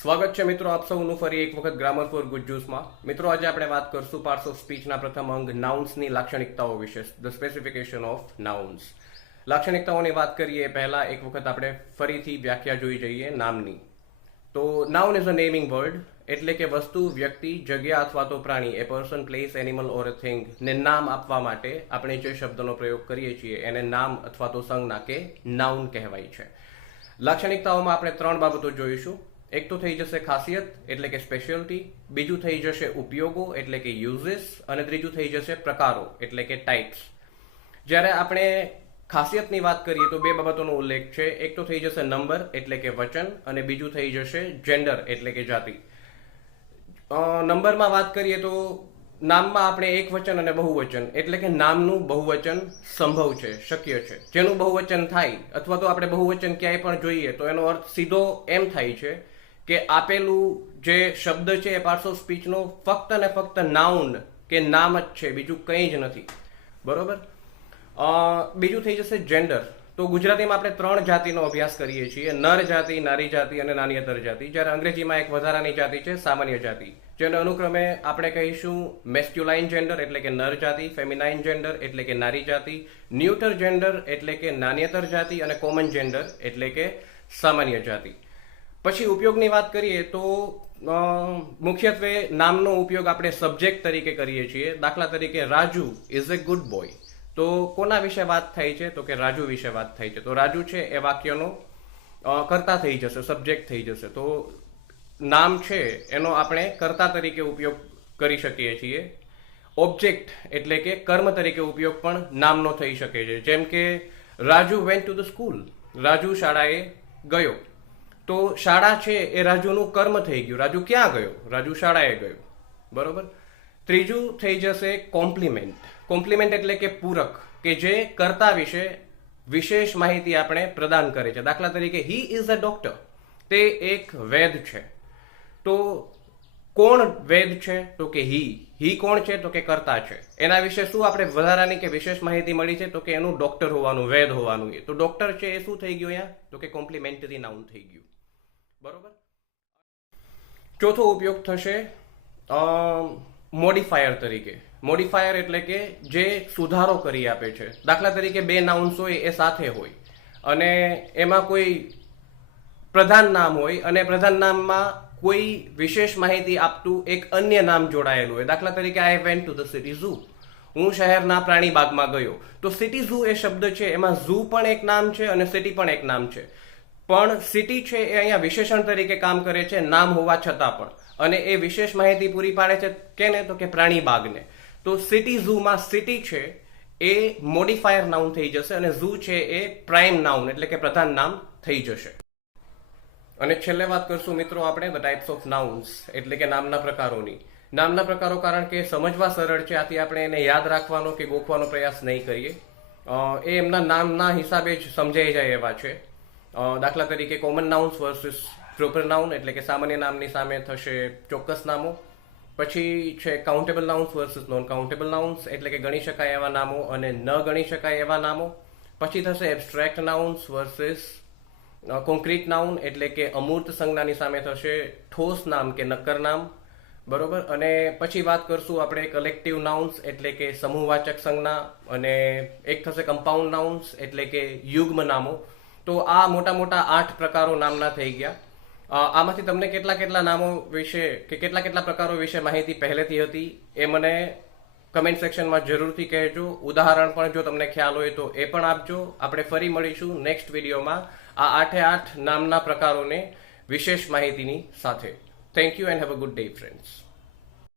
સ્વાગત છે મિત્રો આપ સૌનું ફરી એક વખત ગ્રામર ફોર ગુડ જ્યુસમાં. મિત્રો આજે આપણે વાત કરશું પાર્ટ્સ ઓફ સ્પીચના પ્રથમ અંગ નાઉન્સની લાક્ષણિકતાઓ વિશે, ધ સ્પેસિફિકેશન ઓફ નાઉન્સ. લાક્ષણિકતાઓની વાત કરીએ પહેલા એક વખત આપણે ફરીથી વ્યાખ્યા જોઈ જઈએ નામની. તો noun is a naming word, એટલે કે વસ્તુ, વ્યક્તિ, જગ્યા અથવા તો પ્રાણી, a person, place, animal or a thing ને નામ આપવા માટે આપણે જે શબ્દનો પ્રયોગ કરીએ છીએ એને નામ અથવા તો સંજ્ઞા કે નાઉન કહેવાય છે. લાક્ષણિકતાઓમાં આપણે ત્રણ બાબતો જોઈશું. એક તો થઈ જશે ખાસિયત એટલે કે સ્પેશિયલિટી, બીજું થઈ જશે ઉપયોગો એટલે કે યુઝિસ, અને ત્રીજું થઈ જશે પ્રકારો એટલે કે ટાઈપ્સ. જ્યારે આપણે ખાસિયતની વાત કરીએ તો બે બાબતોનો ઉલ્લેખ છે. એક તો થઈ જશે નંબર એટલે કે વચન, અને બીજું થઈ જશે જેન્ડર એટલે કે જાતિ. નંબરમાં વાત કરીએ તો નામમાં આપણે એક વચન અને બહુવચન એટલે કે નામનું બહુવચન સંભવ છે, શક્ય છે. જેનું બહુવચન થાય અથવા તો આપણે બહુવચન ક્યાંય પણ જોઈએ તો એનો અર્થ સીધો એમ થાય છે કે આપેલું જે શબ્દ છે એ પાર્ટ્સ ઓફ સ્પીચનો ફક્ત ને ફક્ત નાઉન કે નામ જ છે, બીજું કંઈ જ નથી. બરોબર. બીજું થઈ જશે જેન્ડર. તો ગુજરાતીમાં આપણે ત્રણ જાતિનો અભ્યાસ કરીએ છીએ: નર જાતિ, નારી જાતિ અને નાન્યતર જાતિ. જ્યારે અંગ્રેજીમાં એક વધારાની જાતિ છે સામાન્ય જાતિ, જેને અનુક્રમે આપણે કહીશું મેસ્ક્યુલાઇન જેન્ડર એટલે કે નર જાતિ, ફેમિનાઇન જેન્ડર એટલે કે નારી જાતિ, ન્યુટર જેન્ડર એટલે કે નાન્યતર જાતિ, અને કોમન જેન્ડર એટલે કે સામાન્ય જાતિ. પછી ઉપયોગની વાત કરીએ તો મુખ્યત્વે નામનો ઉપયોગ આપણે સબ્જેક્ટ તરીકે કરીએ છીએ. દાખલા તરીકે Raju is A good boy. તો કોના વિશે વાત થાય છે? તો કે રાજુ વિશે વાત થાય છે. તો રાજુ છે એ વાક્યનો કર્તા થઈ જશે, સબ્જેક્ટ થઈ જશે. તો નામ છે એનો આપણે કર્તા તરીકે ઉપયોગ કરી શકીએ છીએ. ઓબ્જેક્ટ એટલે કે કર્મ તરીકે ઉપયોગ પણ નામનો થઈ શકે છે. જેમ કે Raju went to the school, Raju શાળાએ ગયો. તો શાળા છે એ રાજુનું કર્મ થઈ ગયું. રાજુ ક્યાં ગયો? રાજુ શાળાએ ગયો. બરોબર. ત્રીજું થઈ જશે કોમ્પ્લિમેન્ટ. કોમ્પ્લિમેન્ટ એટલે કે પૂરક, કે જે કર્તા વિશે વિશેષ માહિતી આપણે પ્રદાન કરે છે. દાખલા તરીકે હી ઇઝ અ ડોક્ટર, તે એક વૈદ છે. તો કોણ વૈદ છે? તો કે હી કોણ છે? તો કે કર્તા છે. એના વિશે શું આપણે વધારાની કે વિશેષ માહિતી મળી છે? તો કે એનું ડોક્ટર હોવાનું, વૈદ હોવાનું. તો ડોક્ટર છે એ શું થઈ ગયું અહીંયા? તો કે કોમ્પ્લિમેન્ટરી નાઉન થઈ ગયું. બરોબર. ચોથો ઉપયોગ થશે મોડિફાયર તરીકે. મોડિફાયર એટલે કે જે સુધારો કરી આપે છે. દાખલા તરીકે બે નાઉન્સ હોય એ સાથે હોય અને એમાં કોઈ પ્રધાન નામ હોય અને પ્રધાન નામમાં કોઈ વિશેષ માહિતી આપતું એક અન્ય નામ જોડાયેલું હોય. દાખલા તરીકે I went to the city zoo, હું શહેરના પ્રાણી બાગમાં ગયો. તો સિટી ઝૂ એ શબ્દ છે એમાં ઝૂ પણ એક નામ છે અને સિટી પણ એક નામ છે. પણ સિટી છે એ અહીંયા વિશેષણ તરીકે કામ કરે છે નામ હોવા છતાં પણ, અને એ વિશેષ માહિતી પૂરી પાડે છે કેને? તો કે પ્રાણી બાગને. તો સિટી ઝૂમાં સિટી છે એ મોડિફાયર નાઉન થઈ જશે અને ઝૂ છે એ પ્રાઇમ નાઉન એટલે કે પ્રધાન નામ થઈ જશે. અને છેલ્લે વાત કરશું મિત્રો આપણે ધ ટાઇપ્સ ઓફ નાઉન્સ એટલે કે નામના પ્રકારોની. નામના પ્રકારો કારણ કે સમજવા સરળ છે, આથી આપણે એને યાદ રાખવાનો કે ગોખવાનો પ્રયાસ નહીં કરીએ. એ એમના નામના હિસાબે જ સમજાઈ જાય એવા છે. દાખલા તરીકે common nouns versus proper noun એટલે કે સામાન્ય નામની સામે થશે ચોક્કસ નામો. પછી છે countable nouns versus non countable nouns એટલે કે ગણી શકાય એવા નામો અને ન ગણી શકાય એવા નામો. પછી થશે abstract nouns versus concrete noun એટલે કે અમૂર્ત સંજ્ઞાની સામે થશે ઠોસ નામ કે નક્કર નામ. બરોબર. અને પછી વાત કરશું આપણે કલેક્ટિવ નાઉન્સ એટલે કે સમૂહવાચક સંજ્ઞા, અને એક થશે કમ્પાઉન્ડ નાઉન્સ એટલે કે યુગ્મ નામો. તો આ મોટા મોટા 8 પ્રકારો નામના થઈ ગયા. આમાંથી તમને કેટલા નામો વિશે કે કેટલા પ્રકારો વિશે માહિતી પહેલેથી હતી એ મને કમેન્ટ સેક્શનમાં જરૂરથી કહેજો. ઉદાહરણ પણ જો તમને ખ્યાલ હોય તો એ પણ આપજો. આપણે ફરી મળીશું નેક્સ્ટ વિડીયોમાં આ 8 નામના પ્રકારોને વિશેષ માહિતીની સાથે. Thank you and have a good day friends.